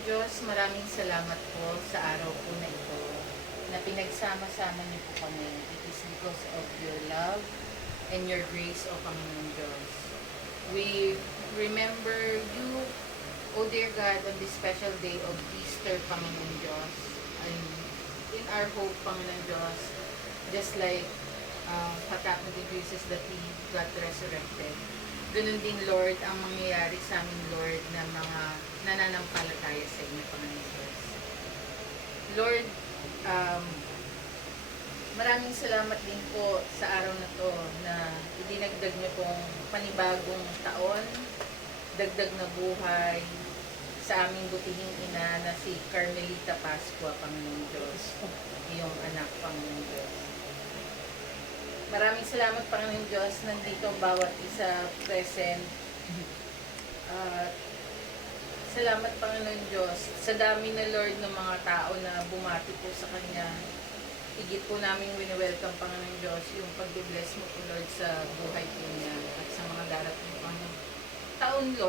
Diyos, maraming salamat po sa araw po na ito na pinagsama-sama niyo po kami. It is because of your love and your grace, O Panginoon Diyos. We remember you, O dear God, on this special day of Easter, Panginoon Diyos. And in our hope, Panginoon Diyos, just like what happened to Jesus that He got resurrected. Ganun din, Lord, ang mangyayari sa amin, Lord, na mga nananampalataya sa inyo, Panginoon Diyos. Lord, maraming salamat din po sa araw na to na idinagdag niyo pong panibagong taon, dagdag na buhay sa aming butihing ina na si Carmelita Pascua, Panginoon Diyos, iyong anak, Panginoon Diyos. Maraming salamat, Panginoon Diyos, nandito ang bawat isa present. Salamat, Panginoon Diyos, sa dami na, Lord, ng mga tao na bumati po sa Kanya. Higit po namin wini-welcome, Panginoon Diyos, yung pag-bless mo po, Lord, sa buhay po niya at sa mga darating pang taon, Lord.